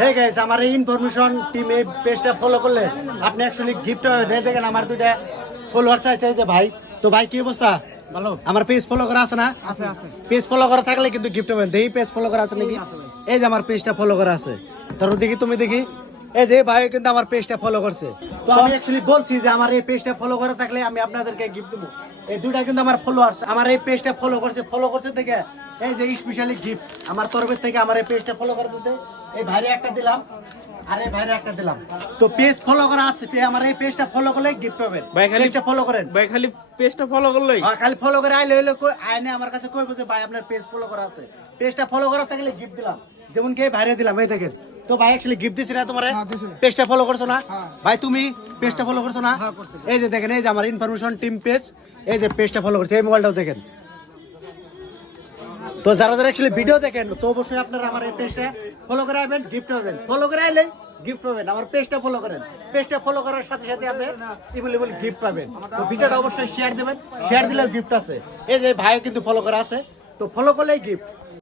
Hey guys, আমার এই information team এই পেজটা ফলো করলে আপনি অ্যাকচুয়ালি গিফট দেখেন। আমার দুইটা ফলোয়ার চাইছে যে ভাই। তো ভাই কি অবস্থা? ভালো আমার পেজ ফলো করা আছে না? আছে আছে পেজ ফলো করা থাকলে কিন্তু গিফট পাবেন। দেখি পেজ ফলো করা আছে নাকি? এই যে আমার পেজটা ফলো করা আছে। তারপর দেখি, তুমি দেখি, এই যে ভাই কিন্তু আমার পেজটা ফলো করছে। তো আমি অ্যাকচুয়ালি বলছি যে আমার এই পেজটা ফলো করা থাকলে আমি আপনাদেরকে গিফট দেবো। এই দুইটা কিন্তু আমার ফলোয়ার্স, আমার এই পেজটা ফলো করছে থেকে এই যে স্পেশালি গিফট আমার তরফের থেকে আমার এই পেজটা ফলো করতে এই ভাইরে একটা দিলাম আর এই ভাইরে একটা দিলাম। তো পেজ ফলো করা আছে, আমার এই পেজটা ফলো করলে গিফট পাবেন। ভাই খালি পেজটা ফলো করেন ভাই, খালি পেজটা ফলো করলেই খালি ফলো করে আইলে হইলে আইনে আমার কাছে কই বসে ভাই আপনার পেজ ফলো করা আছে। পেজটা ফলো করা থাকলে গিফট দিলাম, যেমন কি ভাইরে দিলাম। এই দেখেন, তো ভাই অ্যাকচুয়ালি গিফট দিছি না তোমারে? পেজটা ফলো করছো না ভাই? তুমি পেজটা ফলো করছো না? এই যে দেখেন, এই যে আমার ইনফরমেশন টিম পেজ, এই যে পেজটা ফলো করছে। এই মোবাইলটাও দেখেন। তো যারা যারা অ্যাকচুয়ালি ভিডিও দেখেন, তো অবশ্যই আপনারা আমার এই পেজটা ফলো করে আইবেন, গিফট পাবেন। ফলো করে আইলে গিফট পাবেন। আমার পেজটা ফলো করেন, পেজটা ফলো করার সাথে সাথে আপনি ইভেলেবল গিফট পাবেন। তো ভিডিওটা অবশ্যই শেয়ার দেবেন, শেয়ার দিলেও গিফট আছে। এই যে ভাই কিন্তু ফলো করা আছে, তো ফলো করলেই গিফট।